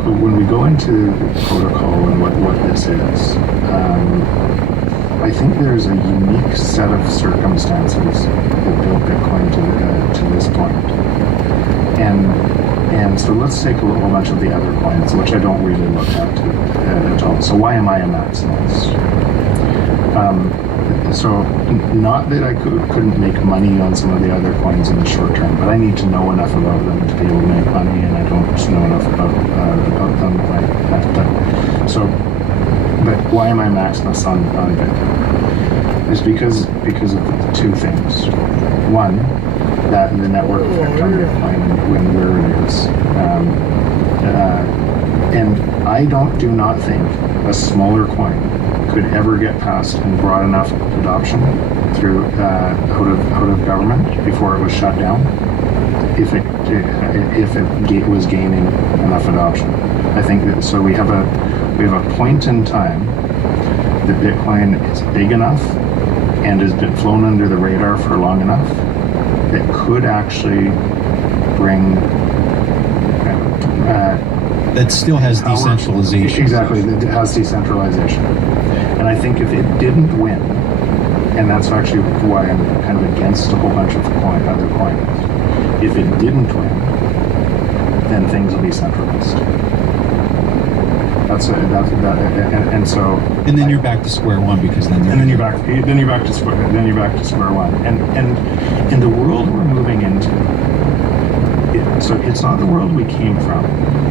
when we go into protocol and what this is, I think there's a unique set of circumstances that built Bitcoin to this point. And so let's take a whole bunch of the other coins, which I don't really look at all. So why am I a maximalist? So not that I couldn't make money on some of the other coins in the short term, but I need to know enough about them to be able to make money, and I don't know enough about them like that. So, but why am I a maximalist on Bitcoin? It's because of two things. One, that the network effect on Bitcoin and where it is. And I do not think a smaller coin could ever get past and broad enough adoption through out of government before it was shut down, if it was gaining enough adoption. I think that so we have a point in time that Bitcoin is big enough and has been flown under the radar for long enough that could actually bring that still has power. Decentralization. Exactly, it has decentralization. And I think if it didn't win, and that's actually why I'm kind of against a whole bunch of other coins, if it didn't win, then things will be centralized. And so. And then you're back to square one because then. And then you're back to square one. And in the world we're moving into. So it's not the world we came from.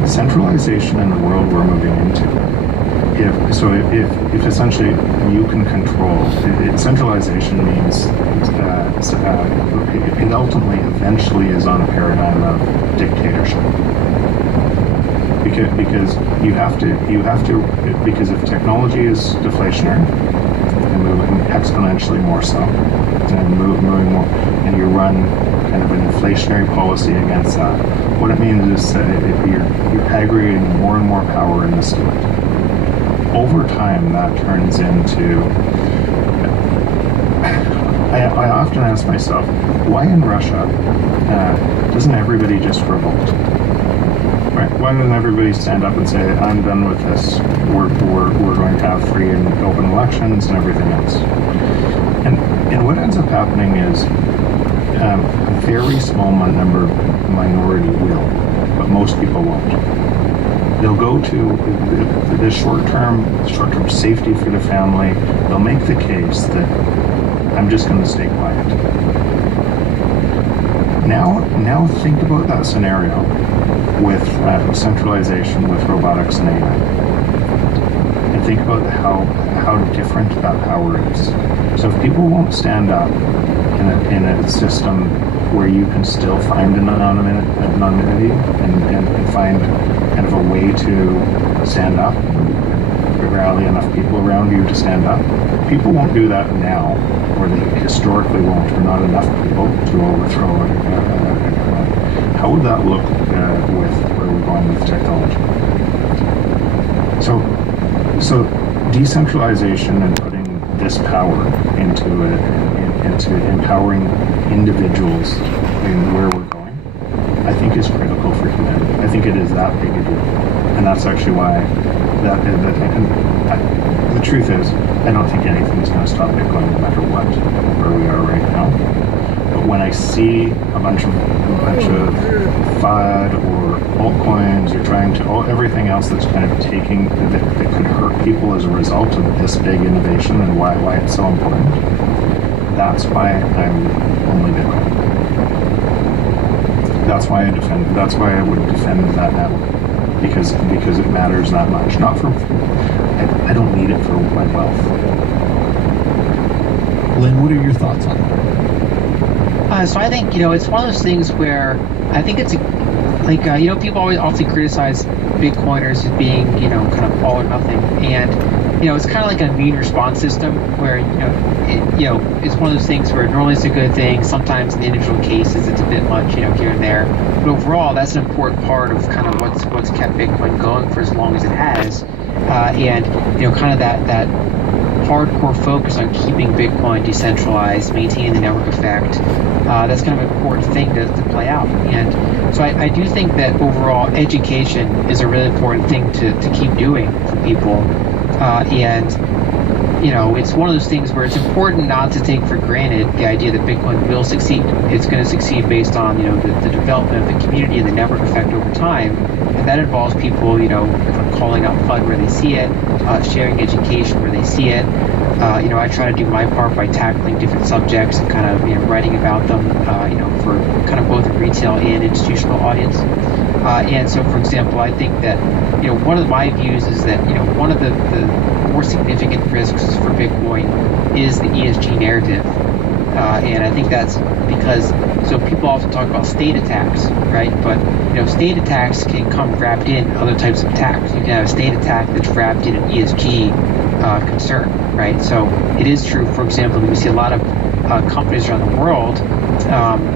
Centralization in the world we're moving into. If essentially you can control, centralization means it ultimately eventually is on a paradigm of dictatorship. Because you have to because if technology is deflationary and moving exponentially more so, and moving more, and you run kind of an inflationary policy against that, what it means is that you're aggregating more and more power in the state. Over time, that turns into. I often ask myself, why in Russia doesn't everybody just revolt? Right? Why doesn't everybody stand up and say, I'm done with this, we're going to have free and open elections and everything else? And what ends up happening is a very small minority will, but most people won't. They'll go to the short-term safety for the family. They'll make the case that I'm just going to stay quiet. Now think about that scenario with centralization, with robotics and AI, and think about how different that power is. So if people won't stand up in a system where you can still find anonymity and find kind of a way to stand up, rally enough people around you to stand up. People won't do that now, or they historically won't, or not enough people to overthrow a government. How would that look with where we're going with technology? So decentralization and putting this power into empowering individuals in where we're going, I think is critical for humanity. I think it is that big a deal, and that's actually why the truth is, I don't think anything's going to stop Bitcoin no matter what, where we are right now. But when I see a bunch of FUD or altcoins, you're trying to everything else that's kind of taking that could hurt people as a result of this big innovation and why it's so important. That's why I'm only Bitcoin. That's why I would defend that network. Because it matters that much. Not for, I don't need it for my wealth. Lynn, what are your thoughts on that? So I think, it's one of those things where I think it's people always often criticize Bitcoiners as being, kind of all or nothing. And, it's kind of like a mean response system where, it's one of those things where normally it's a good thing. Sometimes in the individual cases, it's a bit much, here and there. But overall, that's an important part of kind of what's kept Bitcoin going for as long as it has. And, kind of that hardcore focus on keeping Bitcoin decentralized, maintaining the network effect. That's kind of an important thing to play out. And so I do think that overall education is a really important thing to keep doing for people. And it's one of those things where it's important not to take for granted the idea that Bitcoin will succeed. It's going to succeed based on, the development of the community and the network effect over time. And that involves people, calling out FUD where they see it, sharing education where they see it. I try to do my part by tackling different subjects and kind of, writing about them, for kind of both a retail and institutional audience. And so, for example, I think that, one of my views is that, one of the more significant risks for Bitcoin is the ESG narrative. And I think that's because, so people often talk about state attacks, right? But, state attacks can come wrapped in other types of attacks. You can have a state attack that's wrapped in an ESG concern, right? So it is true, for example, we see a lot of companies around the world,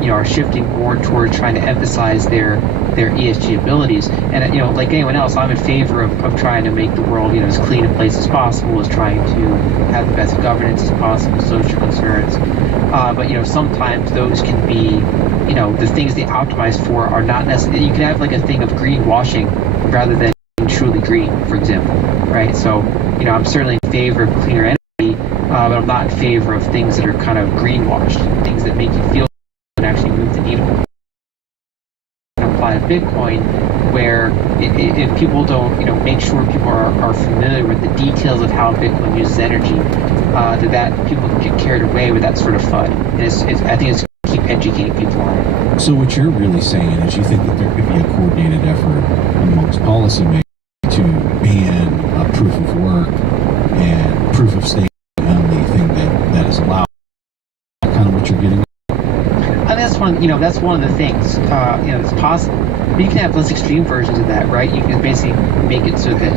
are shifting more toward trying to emphasize their ESG abilities. And, like anyone else, I'm in favor of trying to make the world, as clean a place as possible, as trying to have the best governance as possible, social concerns. But, sometimes those can be, the things they optimize for are not necessarily, you can have like a thing of greenwashing rather than being truly green, for example, right? So, I'm certainly in favor of cleaner energy, but I'm not in favor of things that are kind of greenwashed, things that make you feel and actually move the needle. Apply to Bitcoin, where if people don't, make sure people are familiar with the details of how Bitcoin uses energy, that people can get carried away with that sort of FUD. And I think it's keep educating people on it. So what you're really saying is you think that there could be a coordinated effort amongst policymakers to ban proof of work and proof of stake only thing that is allowed. Kind of what you're getting. I think that's one of the things, that's possible. But you can have less extreme versions of that, right? You can basically make it so that,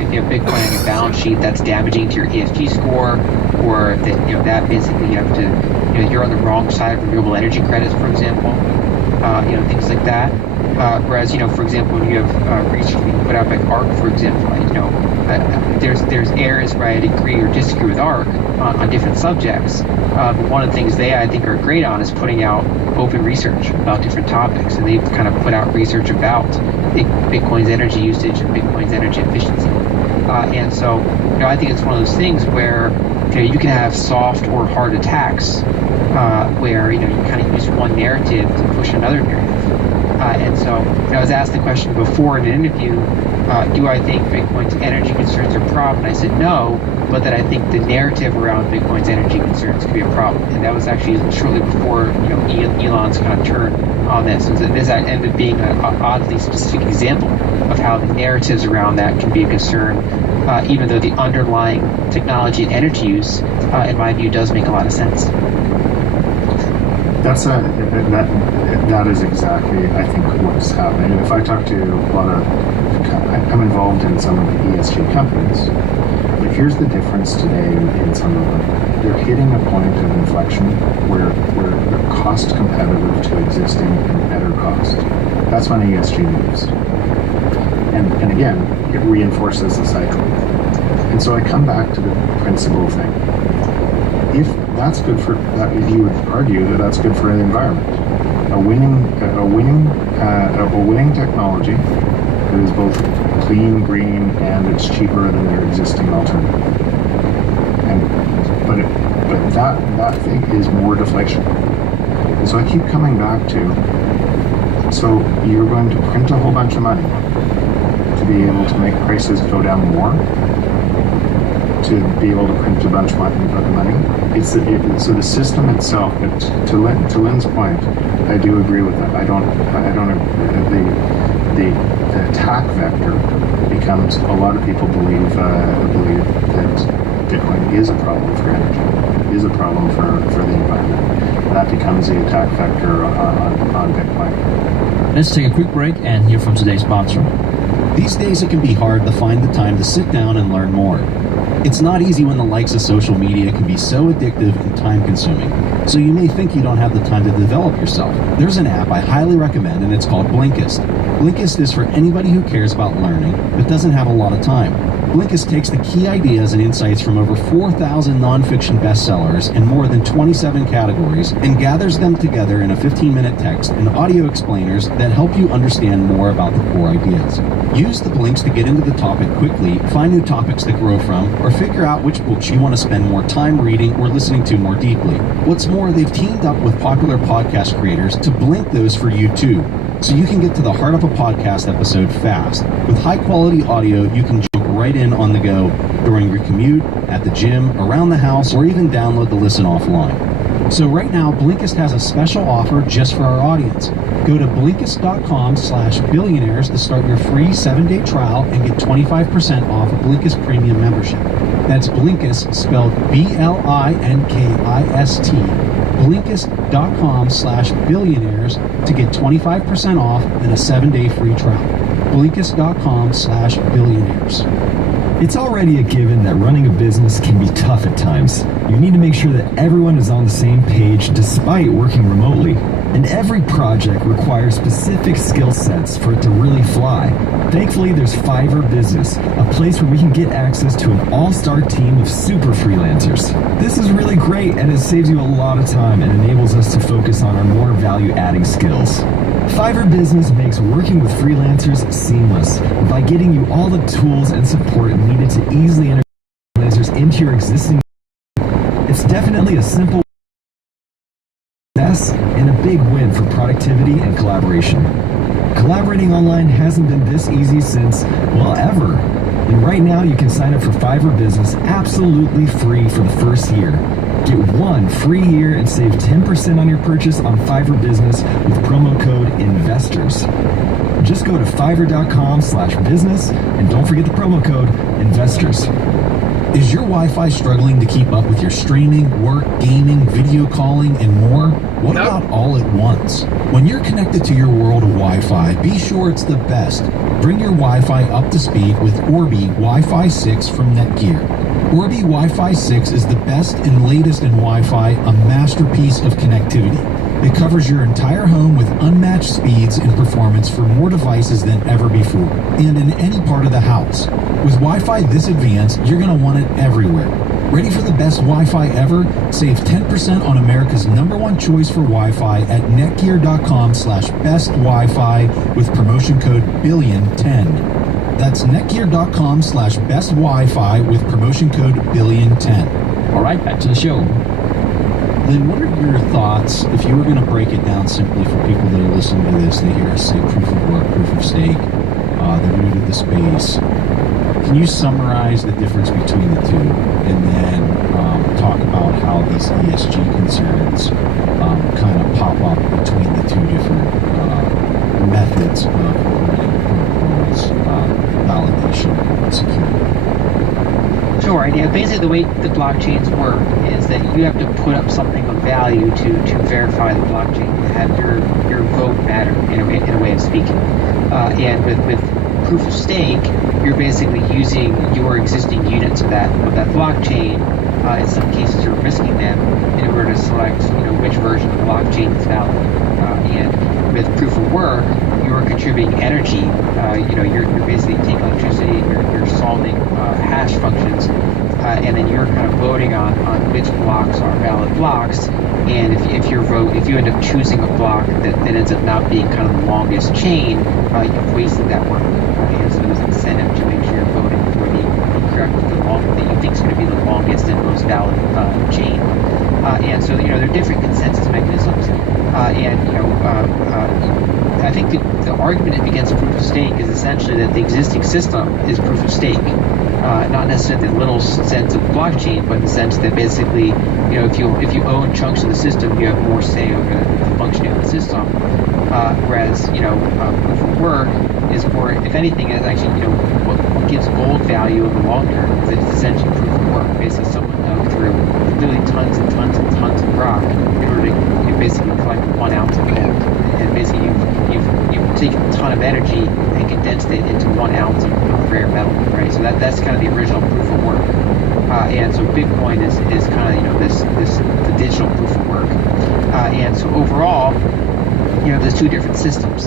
if you have Bitcoin on your balance sheet, that's damaging to your ESG score, or that, that basically you have to, you're on the wrong side of renewable energy credits, for example, things like that. Whereas, for example, when you have research being put out by ARC, for example, there's areas where I agree or disagree with ARC on different subjects. But one of the things they, I think, are great on is putting out open research about different topics. And they've kind of put out research about Bitcoin's energy usage and Bitcoin's energy efficiency. And so, I think it's one of those things where, you can have soft or hard attacks where, you kind of use one narrative to push another narrative. And so, I was asked the question before in an interview, do I think Bitcoin's energy concerns are a problem? And I said no, but that I think the narrative around Bitcoin's energy concerns could be a problem. And that was actually shortly before, Elon's kind of turn on this. And so this ended up being an oddly specific example of how the narratives around that can be a concern, even though the underlying technology and energy use, in my view, does make a lot of sense. That is exactly, I think, what's happening. If I talk to a lot of, I'm involved in some of the ESG companies, but here's the difference today in some of them. They're hitting a point of inflection where they're cost competitive to existing and better cost. That's when ESG moves. And again, it reinforces the cycle. And so I come back to the principle thing. If that's good for that, you would argue that that's good for the environment. A winning technology that is both clean, green, and it's cheaper than their existing alternative. But that thing is more deflation. And so I keep coming back to, so you're going to print a whole bunch of money to be able to make prices go down more, to be able to print a bunch of money. So the system itself. But to Lynn's point, I do agree with that. I don't. The attack vector becomes, a lot of people believe that Bitcoin is a problem for energy, is a problem for the environment. And that becomes the attack vector on Bitcoin. Let's take a quick break and hear from today's sponsor. These days it can be hard to find the time to sit down and learn more. It's not easy when the likes of social media can be so addictive and time-consuming, so you may think you don't have the time to develop yourself. There's an app I highly recommend, and it's called Blinkist. Blinkist is for anybody who cares about learning but doesn't have a lot of time. Blinkist takes the key ideas and insights from over 4,000 nonfiction bestsellers in more than 27 categories and gathers them together in a 15-minute text and audio explainers that help you understand more about the core ideas. Use the blinks to get into the topic quickly, find new topics to grow from, or figure out which books you want to spend more time reading or listening to more deeply. What's more, they've teamed up with popular podcast creators to blink those for you too, so you can get to the heart of a podcast episode fast. With high-quality audio, you can jump right in on the go during your commute, at the gym, around the house, or even download the listen offline. So right now, Blinkist has a special offer just for our audience. Go to Blinkist.com/billionaires to start your free 7-day trial and get 25% off a Blinkist Premium membership. That's Blinkist, spelled Blinkist. Blinkist.com/billionaires to get 25% off and a 7-day free trial. Blinkist.com/billionaires. It's already a given that running a business can be tough at times. You need to make sure that everyone is on the same page despite working remotely. And every project requires specific skill sets for it to really fly. Thankfully, there's Fiverr Business, a place where we can get access to an all-star team of super freelancers. This is really great, and it saves you a lot of time and enables us to focus on our more value-adding skills. Fiverr Business makes working with freelancers seamless by getting you all the tools and support needed to easily integrate freelancers into your existing. It's definitely a simple success and a big win for productivity and collaboration. Collaborating online hasn't been this easy since, well, ever. And right now you can sign up for Fiverr Business absolutely free for the first year. Get 1 free year and save 10% on your purchase on Fiverr Business with promo code INVESTORS. Just go to fiverr.com/business and don't forget the promo code INVESTORS. Is your Wi-Fi struggling to keep up with your streaming, work, gaming, video calling, and more? What about all at once? When you're connected to your world of Wi-Fi, be sure it's the best. Bring your Wi-Fi up to speed with Orbi Wi-Fi 6 from Netgear. Orbi Wi-Fi 6 is the best and latest in Wi-Fi, a masterpiece of connectivity. It covers your entire home with unmatched speeds and performance for more devices than ever before, and in any part of the house. With Wi-Fi this advanced, you're going to want it everywhere. Ready for the best Wi-Fi ever? Save 10% on America's #1 choice for Wi-Fi at netgear.com/best Wi-Fi with promotion code BILLION10. That's netgear.com/best Wi-Fi with promotion code BILLION10. All right, back to the show. Lynn, what are your thoughts, if you were going to break it down simply for people that are listening to this, they hear us say proof of work, proof of stake, they're new to the space. Can you summarize the difference between the two and then talk about how these ESG concerns kind of pop up between the two different methods of implementing protocols, validation, and security? Sure. Yeah. Basically, the way the blockchains work is that you have to put up something of value to verify the blockchain, to have your vote matter in a way of speaking. And with proof of stake, you're basically using your existing units of that blockchain. In some cases, you're risking them in order to select which version of the blockchain is valid. And with proof of work, you're contributing energy. You're basically taking electricity and you're solving hash functions, and then you're kind of voting on which blocks are valid blocks. And if you end up choosing a block that ends up not being kind of the longest chain, you've wasted that work. And so there's incentive to make sure you're voting for the correct, that you think is going to be the longest and most valid chain. And so there are different consensus mechanisms. I think the argument against proof of stake is essentially that the existing system is proof of stake. Not necessarily the little sense of blockchain, but in the sense that basically, if you own chunks of the system, you have more say over the functioning of the system. Whereas, proof of work is more, if anything, is actually, what gives gold value in the long term is it's essentially proof of work. Basically, someone dug through literally tons and tons and tons of rock in order to basically collect 1 ounce of gold. And basically, you've taken a ton of energy and condensed it into 1 ounce of rare metal, right? So that's kind of the original proof of work. And so Bitcoin is kind of this the digital proof of work. And so overall, there's two different systems.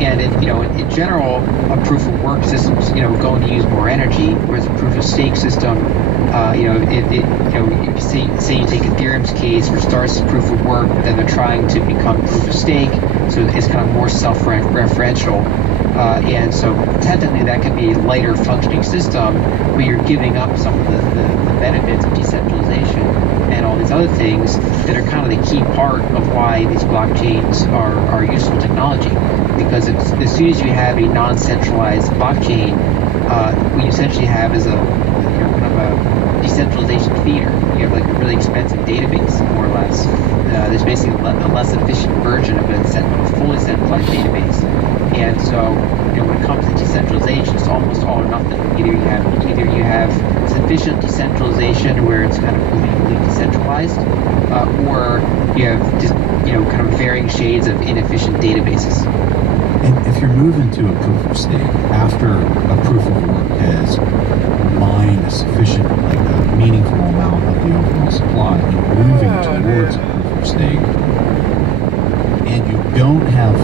And in general, a proof of work system is going to use more energy, whereas a proof of stake system, say you take Ethereum's case, which starts as proof of work, but then they're trying to become proof of stake, so it's kind of more self-referential. And so technically that could be a lighter functioning system, but you're giving up some of the benefits of decentralization and all these other things that are kind of the key part of why these blockchains are useful technology. Because as soon as you have a non-centralized blockchain, what you essentially have is a kind of a decentralization feeder. You have like a really expensive database, more or less. There's basically a less efficient version of a fully centralized database. And so, when it comes to decentralization, it's almost all or nothing. Either you have sufficient decentralization where it's kind of completely decentralized, or you have just kind of varying shades of inefficient databases. And if you're moving to a proof of stake after a proof of work has mined a sufficient, like a meaningful amount of the overall supply, and moving towards a proof of stake, and you don't have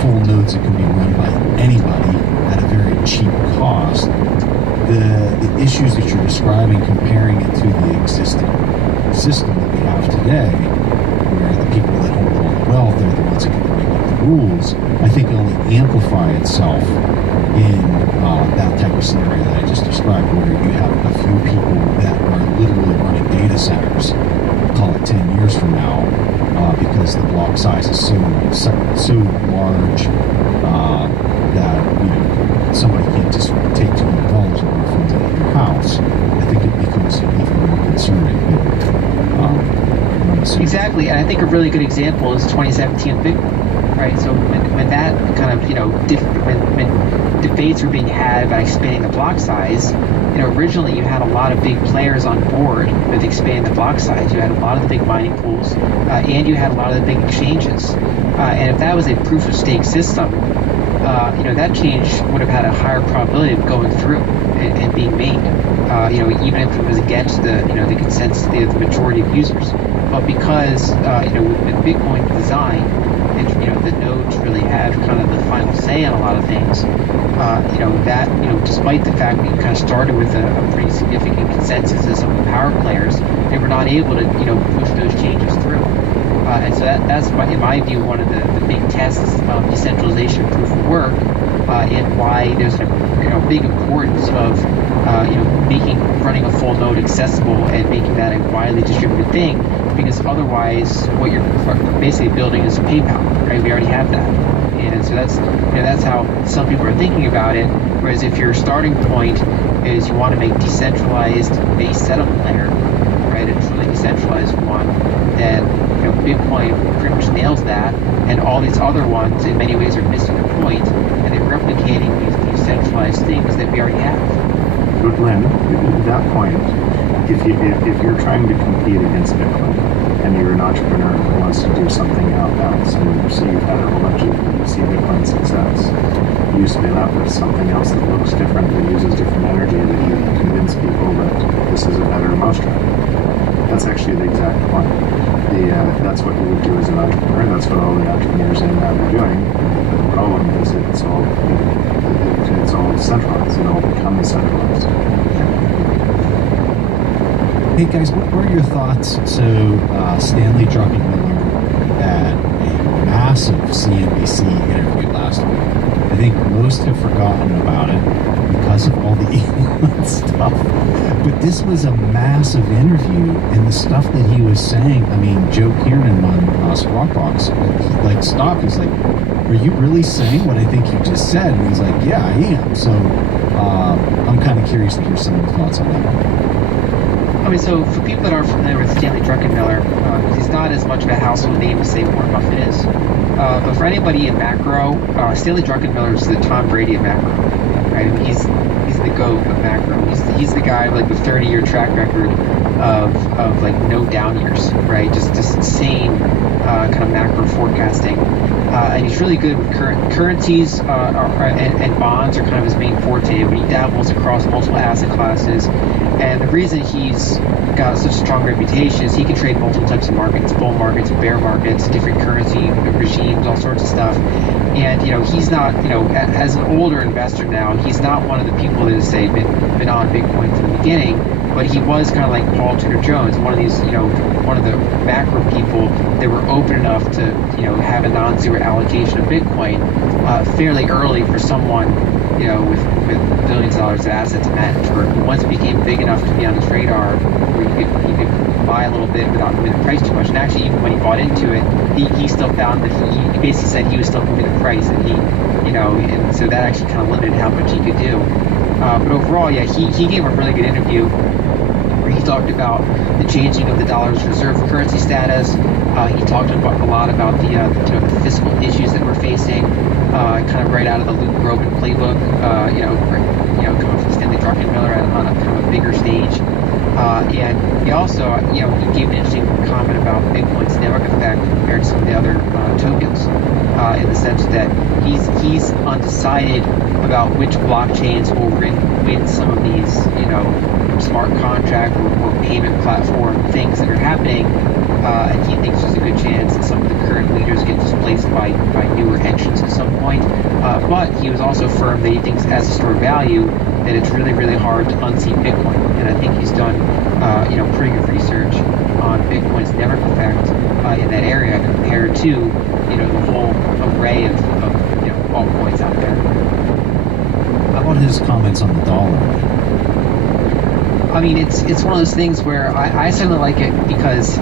full nodes that can be run by anybody at a very cheap cost, the issues that you're describing, comparing it to the existing system that we have today, where the people that hold all the wealth are the ones that get to make up the rules, I think only amplify itself in that type of scenario that I just described, where you have a few people that are literally running data centers, call it 10 years from now, because the block size is so large that somebody can't just take $200 and refund it at your house. I think it becomes even more concerning. Exactly, and I think a really good example is 2017 Bitcoin, right? So when that kind of when debates were being had about expanding the block size, originally you had a lot of big players on board with expanding the block size. You had a lot of the big mining pools, and you had a lot of the big exchanges. And if that was a proof of stake system, that change would have had a higher probability of going through and being made. Even if it was against the consensus of the majority of users. But because with Bitcoin design, the nodes really have kind of the final say on a lot of things. Despite the fact that you kind of started with a pretty significant consensus of some of the power players, they were not able to push those changes through. And so that's in my view one of the big tests of decentralization proof of work, and why there's a big importance of running a full node accessible and making that a widely distributed thing, because otherwise what you're basically building is PayPal, right? We already have that. And so that's how some people are thinking about it. Whereas if your starting point is you want to make decentralized base setup layer, right, a truly decentralized one, then Bitcoin pretty much nails that, and all these other ones in many ways are missing the point, and they're replicating these decentralized things that we already have. But Lynn, at that point, if you're trying to compete against Bitcoin and you're an entrepreneur who wants to do something else, and so you've had a whole bunch of you see Bitcoin success, you spin up with something else that looks different, that uses different energy, that you convince people that this is a better mousetrap. That's actually the exact point. That's what you would do as an entrepreneur. That's what all the entrepreneurs in that are doing. The problem is it's all centralized. It all becomes centralized. Hey guys, what were your thoughts? So Stanley Druckenmiller had a massive CNBC interview last week. I think most have forgotten about it because of all the Elon stuff. But this was a massive interview, and the stuff that he was saying, I mean, Joe Kiernan on Squawk Box, he stopped. He's like, are you really saying what I think you just said? And he's like, yeah, I am. So I'm kind of curious to hear some of your thoughts on that. I mean, so for people that aren't familiar with Stanley Druckenmiller, he's not as much of a household name as, say, Warren Buffett is. But for anybody in macro, Stanley Druckenmiller is the Tom Brady of macro, right? I mean, he's the GOAT of macro. He's the guy with like the 30-year track record of like no down years, right? Just insane kind of macro forecasting. And he's really good with currencies and bonds are kind of his main forte, but he dabbles across multiple asset classes. And the reason he's got such a strong reputation is he can trade multiple types of markets, bull markets, bear markets, different currency regimes, all sorts of stuff. And he's not, as an older investor now, he's not one of the people that has say been on Bitcoin from the beginning. But he was kind of like Paul Tudor Jones, one of these, one of the macro people that were open enough to, have a non-zero allocation of Bitcoin fairly early for someone, with billions of dollars of assets to manage. Where once it became big enough to be on his radar, where you could buy a little bit without moving the price too much. And actually, even when he bought into it, he still found that he basically said he was still moving the price, and and so that actually kind of limited how much he could do. But overall, yeah, he gave a really good interview where he talked about the changing of the dollar's reserve currency status. He talked a lot about the fiscal issues that we're facing, kind of right out of the Luke Groban playbook. Coming from Stanley Druckenmiller on a kind of a bigger stage. And he also, he gave an interesting comment about Bitcoin's network effect compared to some of the other tokens, in the sense that he's undecided about which blockchains will win some of these, smart contract or payment platform things that are happening. And he thinks there's a good chance that some of the current leaders get displaced by newer entrants at some point. But he was also firm that he thinks, as a store of value, that it's really, really hard to unseat Bitcoin. And I think he's done, pretty good research on Bitcoin's network effect in that area compared to, the whole array of altcoins out there. How about his comments on the dollar? I mean, it's one of those things where I certainly like it because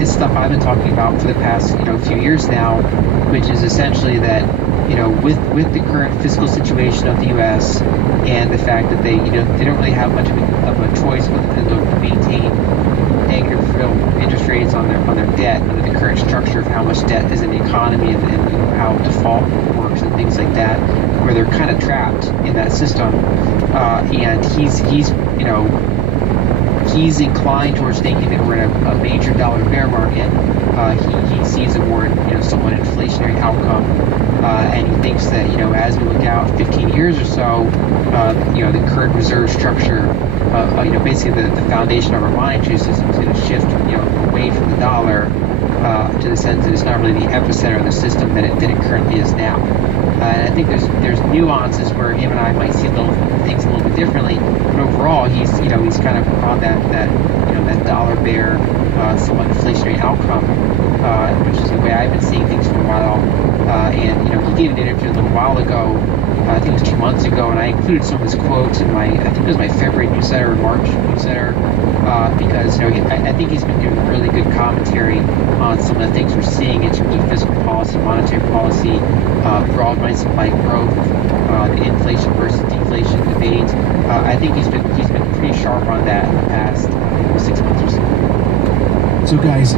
it's stuff I've been talking about for the past few years now, which is essentially that with the current fiscal situation of the U.S. and the fact that they don't really have much of a choice but to maintain negative real interest rates on their debt under the current structure of how much debt is in the economy and how default works and things like that, where they're kind of trapped in that system. And he's inclined towards thinking that we're in a major dollar bear market. He sees a more somewhat inflationary outcome, and he thinks that as we look out 15 years or so, the current reserve structure, basically the foundation of our monetary system is going to shift away from the dollar to the sense that it's not really the epicenter of the system that it currently is now. And I think there's nuances where him and I might see things a little bit differently, but overall he's kind of on that dollar bear, somewhat inflationary outcome, which is the way I've been seeing things for a while. And he gave an interview a little while ago, I think it was 2 months ago, and I included some of his quotes in I think it was my February newsletter or March newsletter, because I think he's been doing really good commentary on some of the things we're seeing in terms of fiscal policy, monetary policy, broad money supply growth, the inflation versus deflation debate. I think he's been pretty sharp on that in the past 6 months or so. So guys,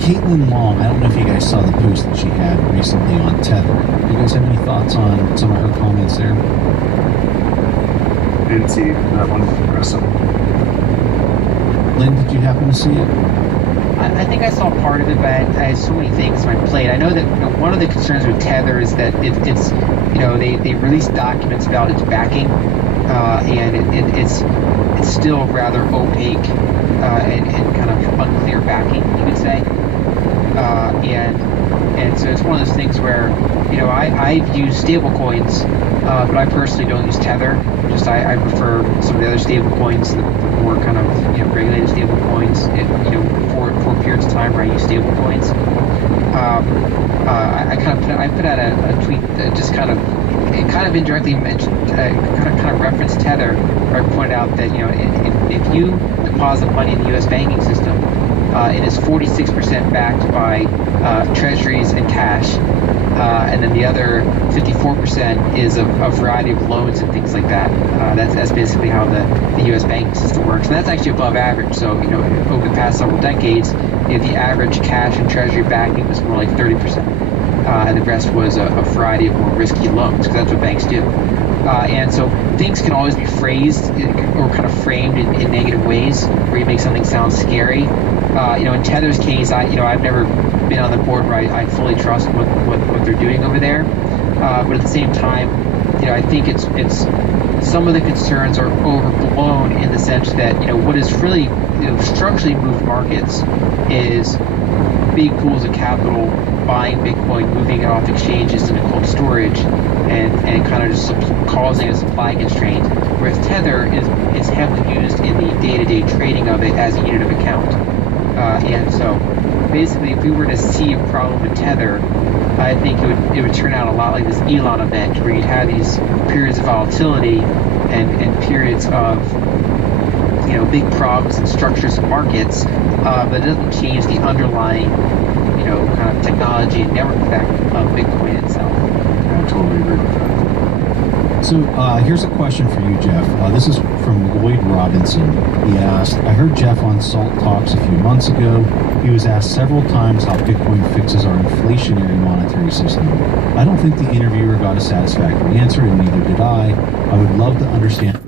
Caitlin Long, I don't know if you guys saw the post that she had recently on Tether. Do you guys have any thoughts on some of her comments there? I didn't see that one impressive. Lynn, did you happen to see it? I think I saw part of it, but I had so many things on my plate. I know that one of the concerns with Tether is that it's they released documents about its backing, and it's still rather opaque and kind of unclear backing, you could say. And so it's one of those things where I've used stable coins, but I personally don't use Tether. I prefer some of the other stable coins, the more kind of regulated stable coins. For periods of time where I use stable coins. I put out a tweet that just kind of indirectly mentioned, kind of referenced Tether, where I pointed out that if you deposit money in the U.S. banking system, it is 46% backed by treasuries and cash, and then the other 54% is a variety of loans and things like that. That's basically how the U.S. banking system works, and that's actually above average. So over the past several decades, the average cash and treasury backing was more like 30%, and the rest was a variety of more risky loans, because that's what banks do. And so things can always be phrased or kind of framed in negative ways, where you make something sound scary. In Tether's case, I've never been on the board where I fully trust what they're doing over there. But at the same time, I think it's some of the concerns are overblown in the sense that what has really structurally moved markets is big pools of capital buying Bitcoin, moving it off exchanges into cold storage, and kind of just causing a supply constraint. Whereas Tether is heavily used in the day-to-day trading of it as a unit of account. And so basically, if we were to see a problem with Tether, I think it would turn out a lot like this Elon event, where you'd have these periods of volatility and periods of big problems and structures of markets, but it doesn't change the underlying kind of technology and network effect of Bitcoin itself. I totally agree with that. So here's a question for you, Jeff. This is from Lloyd Robinson. He asked, I heard Jeff on Salt Talks a few months ago. He was asked several times how Bitcoin fixes our inflationary monetary system. I don't think the interviewer got a satisfactory answer, and neither did I. I would love to understand.